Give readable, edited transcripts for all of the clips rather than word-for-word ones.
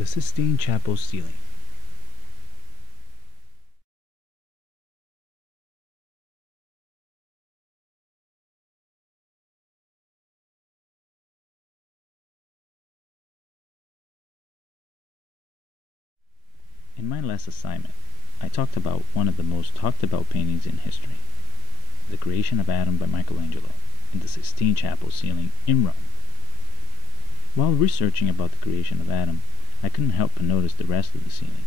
The Sistine Chapel ceiling. In my last assignment, I talked about one of the most talked about paintings in history, The Creation of Adam by Michelangelo in the Sistine Chapel ceiling in Rome. While researching about the creation of Adam, I couldn't help but notice the rest of the ceiling.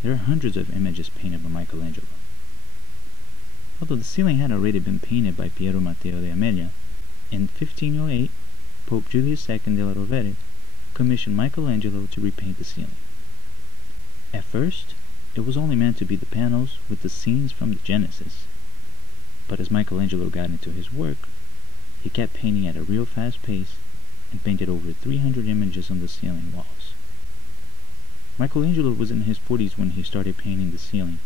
There are hundreds of images painted by Michelangelo. Although the ceiling had already been painted by Piero Matteo de Amelia, in 1508, Pope Julius II della Rovere commissioned Michelangelo to repaint the ceiling. At first, it was only meant to be the panels with the scenes from the Genesis, but as Michelangelo got into his work, he kept painting at a real fast pace and painted over 300 images on the ceiling walls. Michelangelo was in his 40s when he started painting the ceiling,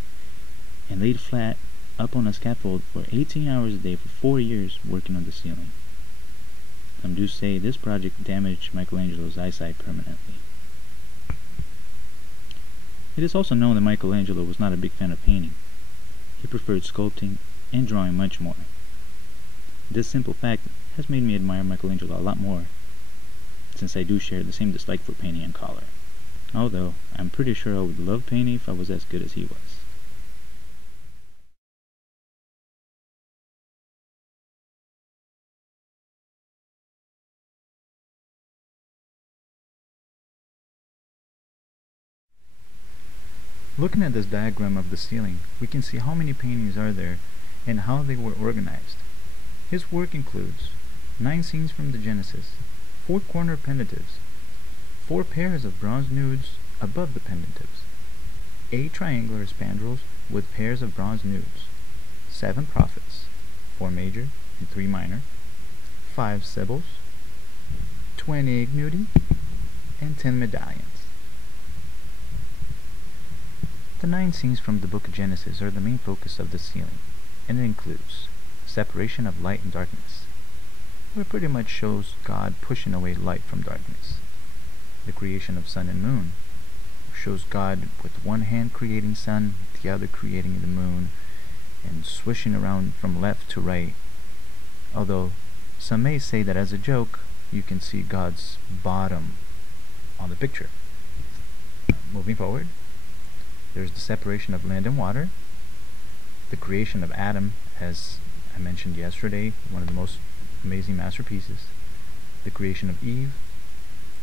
and laid flat up on a scaffold for 18 hours a day for 4 years working on the ceiling. Some do say this project damaged Michelangelo's eyesight permanently. It is also known that Michelangelo was not a big fan of painting. He preferred sculpting and drawing much more. This simple fact has made me admire Michelangelo a lot more, since I do share the same dislike for painting and color. Although, I'm pretty sure I would love painting if I was as good as he was. Looking at this diagram of the ceiling, we can see how many paintings are there and how they were organized. His work includes 9 scenes from the Genesis, 4 corner pendentives, 4 pairs of bronze nudes above the pendentives, 8 triangular spandrels with pairs of bronze nudes, 7 prophets, 4 major and 3 minor, 5 sibyls, 20 ignudi, and 10 medallions. The 9 scenes from the book of Genesis are the main focus of the ceiling, and it includes separation of light and darkness, where it pretty much shows God pushing away light from darkness. The creation of sun and moon, which shows God with one hand creating sun, the other creating the moon, and swishing around from left to right. Although some may say that as a joke, you can see God's bottom on the picture. Moving forward, there's the separation of land and water, the creation of Adam, as I mentioned yesterday, one of the most amazing masterpieces, the creation of Eve,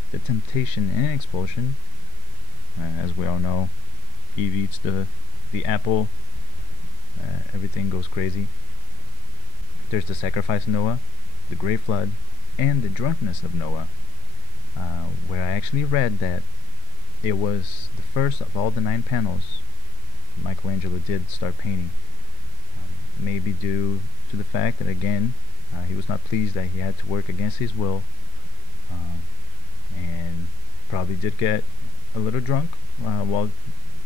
the Temptation and Expulsion. As we all know, Eve eats the apple, everything goes crazy. There's the sacrifice of Noah, the great flood, and the drunkenness of Noah, where I actually read that it was the first of all the 9 panels Michelangelo did start painting. Maybe due to the fact that, again, he was not pleased that he had to work against his will, and probably did get a little drunk while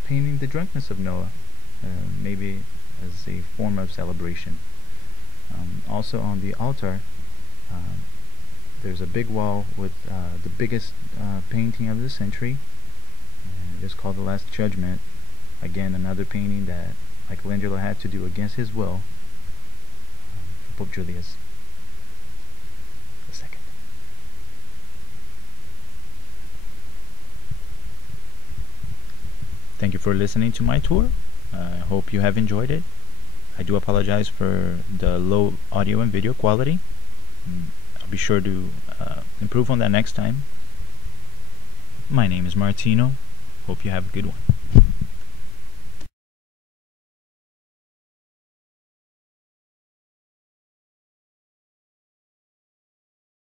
painting the drunkenness of Noah, maybe as a form of celebration. Also on the altar, there's a big wall with the biggest painting of the century. It is called the Last Judgement. Again, another painting that Michelangelo had to do against his will for Pope Julius II. Thank you for listening to my tour. I hope you have enjoyed it. I do apologize for the low audio and video quality. I'll be sure to improve on that next time. My name is Martino. Hope you have a good one.